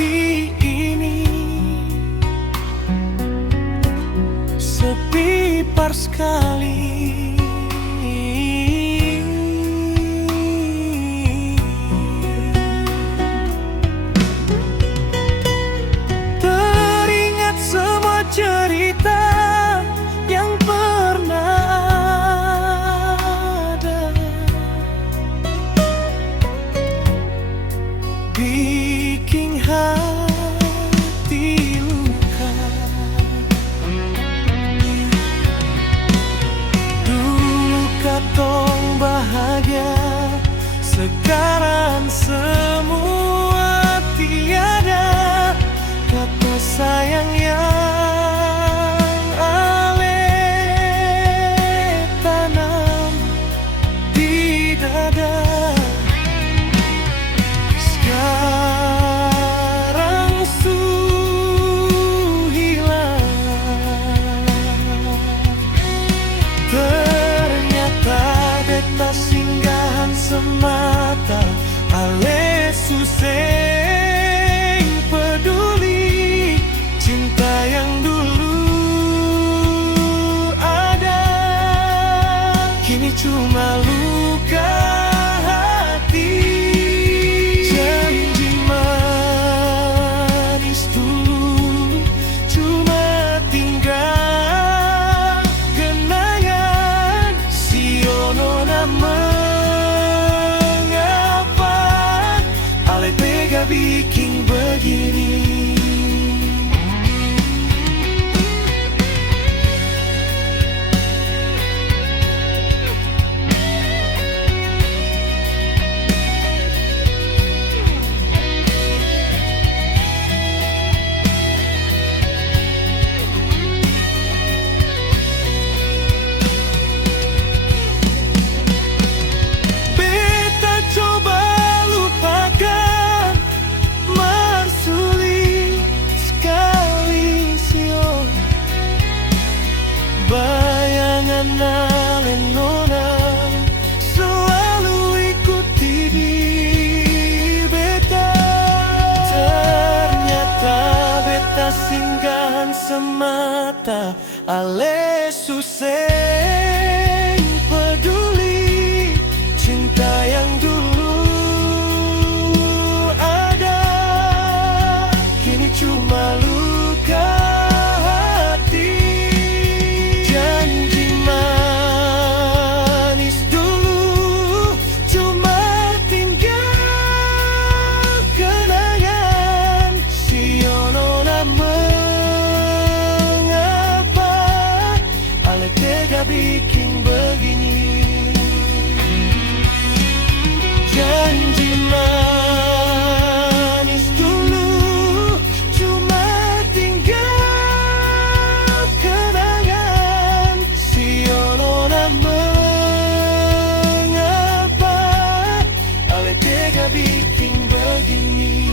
hati ini sepi par sekali. Teringat semua cerita yang pernah ada, bikin hati luka. Dulu katong bahagia, sekarang semua tiada. Kata sayang yang ale tanam di dada, sekarang hilang. Ternyata beta singgahan semata, ale suseng peduli. Cinta yang dulu ada, kini cuma luka hati. Janji manis dulu cuma tinggal kenangan. Sionona mengapa ale tega bikin begini. Beta coba lupakan, marsuli sekali sio. Bayangan ale nona selalu ikuti di beta. Ternyata beta singgahan semata, ale suseng peduli. Cinta yang dulu ada, kini cuma luka hati. Janji manis dulu cuma tinggal kenangan. Sionona mengapa ale tega bikin begini. Janji manis dulu cuma tinggal kenangan. Sionona mengapa ale tega bikin begini.